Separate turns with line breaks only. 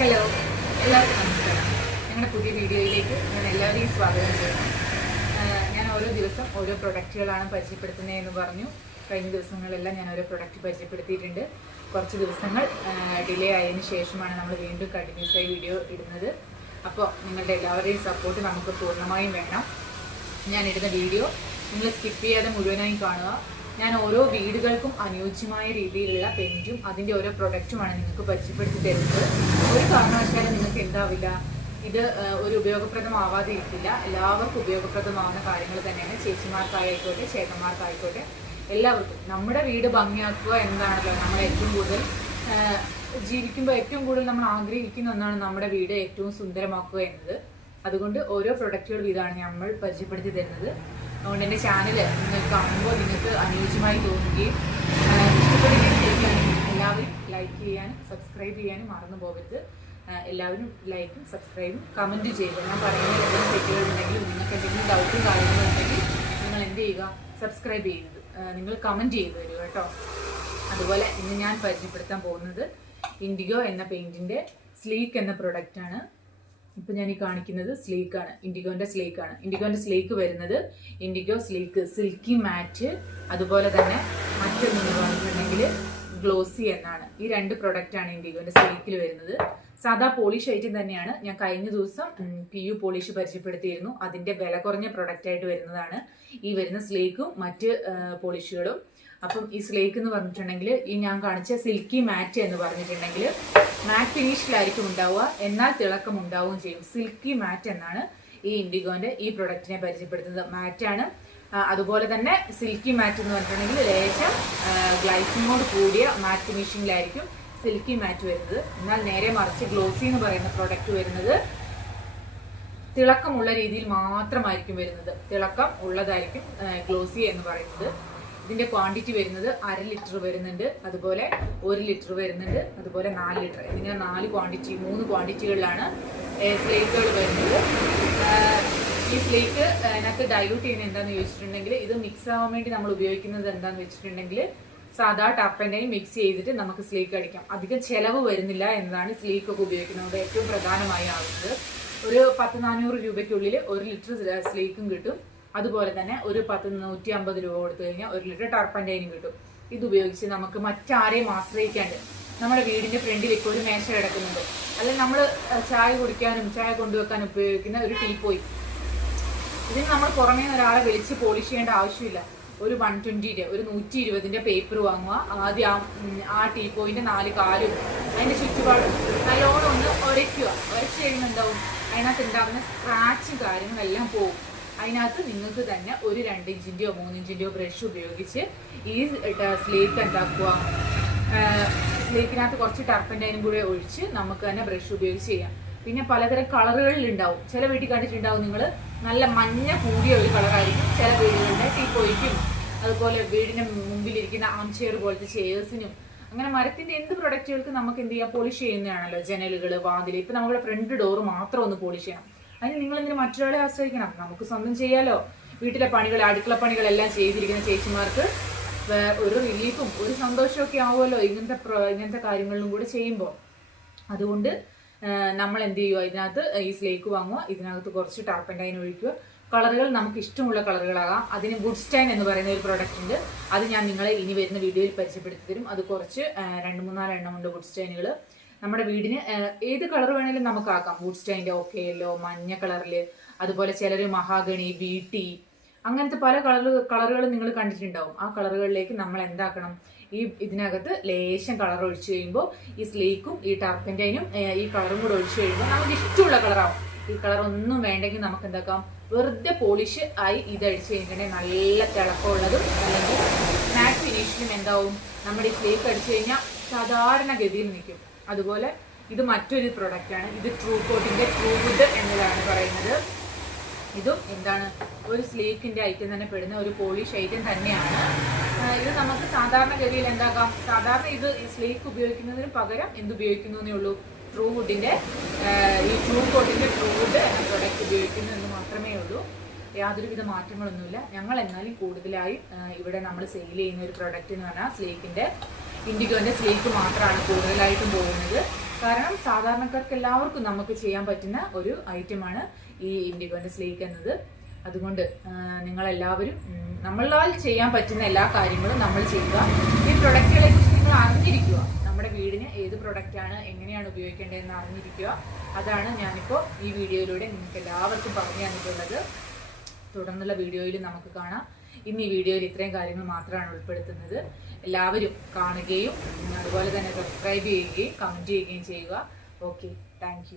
Hello എല്ലാവർക്കും നമസ്കാരം. ഞങ്ങളുടെ പുതിയ വീഡിയോയിലേക്ക് ഞാൻ എല്ലാവരെയും സ്വാഗതം ചെയ്യുന്നു. ഞാൻ ഓരോ ദിവസം ഓരോ പ്രൊഡക്റ്റുകളാണ് പരിചയപ്പെടുത്തുന്നതെന്ന് പറഞ്ഞു. കഴിഞ്ഞ ദിവസങ്ങളിലെല്ലാം ഞാൻ ഓരോ പ്രൊഡക്റ്റ് പരിചയപ്പെടുത്തിയിട്ടുണ്ട്. കുറച്ച് ദിവസങ്ങൾ ഡിലേ ആയതിന് ശേഷമാണ് നമ്മൾ വീണ്ടും കണ്ടിന്യൂസ് ആയി വീഡിയോ ഇടുന്നത്. അപ്പോൾ നിങ്ങളുടെ എല്ലാവരുടെയും സപ്പോർട്ട് നമുക്ക് പൂർണമായും വേണം. ഞാൻ ഇടുന്ന വീഡിയോ നിങ്ങൾ സ്കിപ്പ് ചെയ്യാതെ മുഴുവനായും കാണുക. ഞാൻ ഓരോ വീടുകൾക്കും അനുയോജ്യമായ രീതിയിലുള്ള പെയിന്റും അതിന്റെ ഓരോ പ്രൊഡക്റ്റുമാണ് നിങ്ങൾക്ക് പരിചയപ്പെടുത്തി തരുന്നത്. ഒരു കാരണവശാലും നിങ്ങൾക്ക് എന്താവില്ല? ഇത് ഒരു ഉപയോഗപ്രദമാവാതെ ഇരിക്കില്ല എല്ലാവർക്കും ഉപയോഗപ്രദമാവുന്ന കാര്യങ്ങൾ തന്നെയാണ് ചേച്ചിമാർക്കായിക്കോട്ടെ ചേട്ടന്മാർക്കായിക്കോട്ടെ എല്ലാവർക്കും. നമ്മുടെ വീട് ഭംഗിയാക്കുക എന്നതാണല്ലോ നമ്മൾ ഏറ്റവും കൂടുതൽ ജീവിക്കുമ്പോൾ ഏറ്റവും കൂടുതൽ നമ്മൾ ആഗ്രഹിക്കുന്ന ഒന്നാണ് നമ്മുടെ വീട് ഏറ്റവും സുന്ദരമാക്കുക എന്നത്. അതുകൊണ്ട് ഓരോ പ്രൊഡക്റ്റുകൾ ഇതാണ് നമ്മൾ പരിചയപ്പെടുത്തി തരുന്നത്. അതുകൊണ്ട് എന്റെ ചാനൽ നിങ്ങൾ കാണുമ്പോൾ നിങ്ങൾക്ക് അനുയോജ്യമായി തോന്നുകയും ഇഷ്ടപ്പെടുകയും എല്ലാവരും ലൈക്ക് ചെയ്യാനും സബ്സ്ക്രൈബ് ചെയ്യാനും മറന്നു പോകരുത്. എല്ലാവരും ലൈക്കും സബ്സ്ക്രൈബും കമന്റ് ചെയ്യുക. ഞാൻ പറയുന്ന എന്തെങ്കിലും തെറ്റുകളുണ്ടെങ്കിലും നിങ്ങൾക്ക് എന്തെങ്കിലും ഡൗട്ടും കാര്യങ്ങളും ഉണ്ടെങ്കിൽ നിങ്ങൾ എന്ത് ചെയ്യുക? സബ്സ്ക്രൈബ് ചെയ്യുന്നത്. നിങ്ങൾ കമന്റ് ചെയ്ത് തരിക കേട്ടോ. അതുപോലെ ഇന്ന് ഞാൻ പരിചയപ്പെടുത്താൻ പോകുന്നത് ഇൻഡിഗോ എന്ന പെയിന്റിന്റെ സ്ലീക്ക് എന്ന പ്രൊഡക്റ്റാണ് ഇപ്പൊ ഞാൻ ഈ കാണിക്കുന്നത് സ്ലീക്ക് ആണ്. ഇൻഡിഗോന്റെ സ്ലീക്ക് ആണ്. ഇൻഡിഗോന്റെ സ്ലീക്ക് വരുന്നത് ഇൻഡിഗോ സ്ലീക്ക് സിൽക്കി മാറ്റ് അതുപോലെ തന്നെ മറ്റൊന്ന് പറഞ്ഞിട്ടുണ്ടെങ്കിൽ ഗ്ലോസി എന്നാണ്. ഈ രണ്ട് പ്രൊഡക്റ്റ് ആണ് ഇൻഡിഗോന്റെ സ്ലീക്കിൽ വരുന്നത്. സാധാ പോളിഷ് ഐറ്റം തന്നെയാണ്. ഞാൻ കഴിഞ്ഞ ദിവസം പി യു പോളിഷ് പരിചയപ്പെടുത്തിയിരുന്നു. അതിന്റെ വില കുറഞ്ഞ പ്രൊഡക്റ്റ് ആയിട്ട് വരുന്നതാണ്. ഈ വരുന്ന സ്ലീക്കും മറ്റ് പോളിഷുകളും അപ്പം ഈ സ്ലേക്ക് എന്ന് പറഞ്ഞിട്ടുണ്ടെങ്കിൽ ഈ ഞാൻ കാണിച്ച സിൽക്കി മാറ്റ് എന്ന് പറഞ്ഞിട്ടുണ്ടെങ്കിൽ മാറ്റ് ഫിനിഷിലായിരിക്കും ഉണ്ടാവുക. എന്നാൽ തിളക്കം ഉണ്ടാവുകയും ചെയ്യും. സിൽക്കി മാറ്റ് എന്നാണ് ഈ ഇൻഡിഗോന്റെ ഈ പ്രൊഡക്റ്റിനെ പരിചയപ്പെടുത്തുന്നത്. മാറ്റാണ് അതുപോലെ തന്നെ സിൽക്കി മാറ്റ് എന്ന് പറഞ്ഞിട്ടുണ്ടെങ്കിൽ ലേശം ഗ്ലൈസിങ്ങോട് കൂടിയ മാറ്റ് ഫിനിഷിങ്ങിലായിരിക്കും സിൽക്കി മാറ്റ് വരുന്നത്. എന്നാൽ നേരെ മറിച്ച് ഗ്ലോസി എന്ന് പറയുന്ന പ്രൊഡക്റ്റ് വരുന്നത് തിളക്കമുള്ള രീതിയിൽ മാത്രമായിരിക്കും വരുന്നത്. തിളക്കം ഉള്ളതായിരിക്കും ഗ്ലോസി എന്ന് പറയുന്നത്. ഇതിന്റെ ക്വാണ്ടിറ്റി വരുന്നത് അര ലിറ്റർ വരുന്നുണ്ട്. അതുപോലെ ഒരു ലിറ്റർ വരുന്നുണ്ട്. അതുപോലെ നാല് ലിറ്റർ എന്നിങ്ങനെ നാല് ക്വാണ്ടിറ്റി മൂന്ന് ക്വാണ്ടിറ്റികളിലാണ് സ്ലേക്കുകൾ വരുന്നത്. ഈ സ്ലേക്ക് അതിനകത്ത് ഡൈലൂട്ട് ചെയ്യുന്നത് എന്താണെന്ന് ചോദിച്ചിട്ടുണ്ടെങ്കിൽ ഇത് മിക്സ് ആവാൻ വേണ്ടി നമ്മൾ ഉപയോഗിക്കുന്നത് എന്താണെന്ന് വെച്ചിട്ടുണ്ടെങ്കിൽ സാധാ ടപ്പന്റെയും മിക്സ് ചെയ്തിട്ട് നമുക്ക് സ്ലീക്ക് അടിക്കാം. അധികം ചിലവ് വരുന്നില്ല എന്നതാണ് സ്ലേക്കൊക്കെ ഉപയോഗിക്കുന്നത്. ഏറ്റവും പ്രധാനമായി ആവുന്നത്. ഒരു പത്ത് നാനൂറ് രൂപയ്ക്കുള്ളിൽ ഒരു ലിറ്റർ സ്ലേക്കും കിട്ടും. അതുപോലെ തന്നെ ഒരു പത്ത് നൂറ്റി അമ്പത് രൂപ കൊടുത്തു കഴിഞ്ഞാൽ ഒരു ലിറ്റർ ടർപ്പന്റൈനും കിട്ടും. ഇതുപയോഗിച്ച് നമുക്ക് മറ്റാരെയും ആശ്രയിക്കാണ്ട് നമ്മുടെ വീടിന്റെ ഇപ്പോൾ ഒരു മേശ കിടക്കുന്നുണ്ട്. അല്ലെങ്കിൽ നമ്മൾ ചായ കുടിക്കാനും ചായ കൊണ്ടുവെക്കാനും ഉപയോഗിക്കുന്ന ഒരു ടീ പോയി. ഇതിന് നമ്മൾ പുറമേ ഒരാളെ വിളിച്ച് പോളിഷ് ചെയ്യേണ്ട ആവശ്യമില്ല. ഒരു വൺ ട്വന്റിന്റെ ഒരു നൂറ്റി ഇരുപതിന്റെ പേപ്പർ വാങ്ങുക. ആദ്യം ആ ആ ടീ പോയിന്റെ നാല് കാലും അതിന്റെ ചുറ്റുപാടും നല്ലോണം ഒന്ന് ഉരയ്ക്കുക. ഉരച്ച് കഴിയുമ്പോൾ എന്താവും? അതിനകത്ത് ഉണ്ടാകുന്ന സ്ക്രാച്ചും കാര്യങ്ങളെല്ലാം പോകും. അതിനകത്ത് നിങ്ങൾക്ക് തന്നെ ഒരു രണ്ട് ഇഞ്ചിന്റെയോ മൂന്നിഞ്ചിന്റെയോ ബ്രഷ് ഉപയോഗിച്ച് ഈ സ്ലേക്ക് എന്താക്കുക? സ്ലേക്കിനകത്ത് കുറച്ച് ടർപ്പന്റൈനും കൂടെ ഒഴിച്ച് നമുക്ക് തന്നെ ബ്രഷ് ഉപയോഗിച്ച് ചെയ്യാം. പിന്നെ പലതരം കളറുകളിൽ ഉണ്ടാവും. ചില വീട്ടിൽ കണ്ടിട്ടുണ്ടാവും നിങ്ങൾ നല്ല മഞ്ഞ കൂടിയ ഒരു കളറായിരിക്കും ചില വീടുകളുടെ ടീപ്പോയിക്കും അതുപോലെ വീടിന് മുമ്പിലിരിക്കുന്ന ആം ചെയർ പോലത്തെ ചെയേഴ്സിനും അങ്ങനെ മരത്തിന്റെ എന്ത് പ്രൊഡക്റ്റുകൾക്ക് നമുക്ക് എന്ത് ചെയ്യാം? പോളിഷ് ചെയ്യുന്നതാണല്ലോ ജനലുകൾ വാതിൽ ഇപ്പം നമ്മുടെ ഫ്രണ്ട് ഡോർ മാത്രം ഒന്ന് പോളിഷ് ചെയ്യണം. അതിന് നിങ്ങൾ എന്തിനു മറ്റൊരാളെ ആശ്രയിക്കണം? നമുക്ക് സ്വന്തം ചെയ്യാലോ? വീട്ടിലെ പണികൾ അടുക്കള പണികളെല്ലാം ചെയ്തിരിക്കുന്ന ചേച്ചിമാർക്ക് ഒരു റിലീഫും ഒരു സന്തോഷവും ഒക്കെ ആവുമല്ലോ ഇങ്ങനത്തെ ഇങ്ങനത്തെ കാര്യങ്ങളിലും കൂടെ ചെയ്യുമ്പോൾ. അതുകൊണ്ട് നമ്മൾ എന്ത് ചെയ്യുക? ഇതിനകത്ത് ഈ സ്ലേക്ക് വാങ്ങുക ഇതിനകത്ത് കുറച്ച് ടർപ്പന്റൈൻ ഒഴിക്കുക. കളറുകൾ നമുക്ക് ഇഷ്ടമുള്ള കളറുകളാകാം. അതിന് ഗുഡ് സ്റ്റൈൻ എന്ന് പറയുന്ന ഒരു പ്രോഡക്റ്റ് ഉണ്ട്. അത് ഞാൻ നിങ്ങളെ ഇനി വരുന്ന വീഡിയോയിൽ പരിചയപ്പെടുത്തി തരും. അത് കുറച്ച് രണ്ട് മൂന്നാൽ എണ്ണമുണ്ട് ഗുഡ് സ്റ്റൈനുകൾ നമ്മുടെ വീടിന് ഏത് കളർ വേണേലും നമുക്ക് ആക്കാം. വുഡ് സ്റ്റൈന്റെ ഓക്കെ യെല്ലോ മഞ്ഞ കളറിൽ അതുപോലെ ചിലർ മഹാഗണി വീട്ടി. അങ്ങനത്തെ പല കളർ കളറുകൾ നിങ്ങൾ കണ്ടിട്ടുണ്ടാവും. ആ കളറുകളിലേക്ക് നമ്മൾ എന്താക്കണം? ഈ ഇതിനകത്ത് ലേശം കളർ ഒഴിച്ചു കഴിയുമ്പോൾ ഈ സ്ലീക്കും ഈ ടർപ്പന്റൈനും ഈ കളറും കൂടെ ഒഴിച്ചു കഴിയുമ്പോൾ നമുക്ക് ഇഷ്ടമുള്ള കളറാവും ഈ കളർ ഒന്നും വേണ്ടെങ്കിൽ നമുക്ക് എന്താക്കാം? വെറുതെ പോളിഷ് ആയി ഇത് അടിച്ചു കഴിഞ്ഞിട്ടുണ്ടെങ്കിൽ നല്ല തിളക്കമുള്ളതും അല്ലെങ്കിൽ മാറ്റ് ഫിനിഷിലും എന്താവും? നമ്മുടെ ഈ സ്ലീക്ക് അടിച്ചു കഴിഞ്ഞാൽ സാധാരണ ഗതിയിൽ നിൽക്കും. അതുപോലെ ഇത് മറ്റൊരു പ്രൊഡക്റ്റ് ആണ്. ഇത് ട്രൂ കോട്ടിന്റെ ട്രൂ വുഡ് എന്നതാണ് പറയുന്നത്. ഇതും എന്താണ്? ഒരു സ്ലീക്കിന്റെ ഐറ്റം തന്നെ പെടുന്ന ഒരു പോളിഷ് ഐറ്റം തന്നെയാണ്. ഇത് നമുക്ക് സാധാരണ ഗതിയിൽ എന്താക്കാം സാധാരണ ഇത് സ്ലീക്ക് ഉപയോഗിക്കുന്നതിന് പകരം എന്ത് ഉപയോഗിക്കുന്നു എന്നേ ഉള്ളൂ? ട്രൂ വുഡിന്റെ ഈ ട്രൂ കോട്ടിന്റെ ട്രൂ വുഡ് എന്ന പ്രൊഡക്റ്റ് ഉപയോഗിക്കുന്നു എന്ന് മാത്രമേ ഉള്ളൂ. യാതൊരുവിധ മാറ്റങ്ങളൊന്നുമില്ല. ഞങ്ങൾ എന്നാലും കൂടുതലായി ഇവിടെ നമ്മൾ സെയിൽ ചെയ്യുന്ന ഒരു പ്രൊഡക്റ്റ് എന്ന് പറഞ്ഞാൽ സ്ലീക്കിന്റെ ഇൻഡിഗോന്റെ സ്ലേക്ക് മാത്രമാണ് കൂടുതലായിട്ടും പോകുന്നത്. കാരണം സാധാരണക്കാർക്ക് എല്ലാവർക്കും നമുക്ക് ചെയ്യാൻ പറ്റുന്ന ഒരു ഐറ്റമാണ് ഈ ഇൻഡിഗോന്റെ സ്ലേക്ക് എന്നത്. അതുകൊണ്ട് നിങ്ങളെല്ലാവരും നമ്മളാൽ ചെയ്യാൻ പറ്റുന്ന എല്ലാ കാര്യങ്ങളും നമ്മൾ ചെയ്യുക. ഈ പ്രൊഡക്റ്റുകളെ കുറിച്ച് നിങ്ങൾ അറിഞ്ഞിരിക്കുക. നമ്മുടെ വീടിന് ഏത് പ്രൊഡക്റ്റാണ് എങ്ങനെയാണ് ഉപയോഗിക്കേണ്ടതെന്ന് അറിഞ്ഞിരിക്കുക. അതാണ് ഞാനിപ്പോൾ ഈ വീഡിയോയിലൂടെ നിങ്ങൾക്ക് എല്ലാവർക്കും പറഞ്ഞു തന്നിട്ടുള്ളത്. തുടർന്നുള്ള വീഡിയോയിൽ നമുക്ക് കാണാം. ഇന്ന് ഈ വീഡിയോയിൽ ഇത്രയും കാര്യങ്ങൾ മാത്രമാണ് ഉൾപ്പെടുത്തുന്നത്. എല്ലാവരും കാണുകയും അതുപോലെ തന്നെ സബ്സ്ക്രൈബ് ചെയ്യുകയും കമന്റ് ചെയ്യുകയും ചെയ്യുക. Okay thank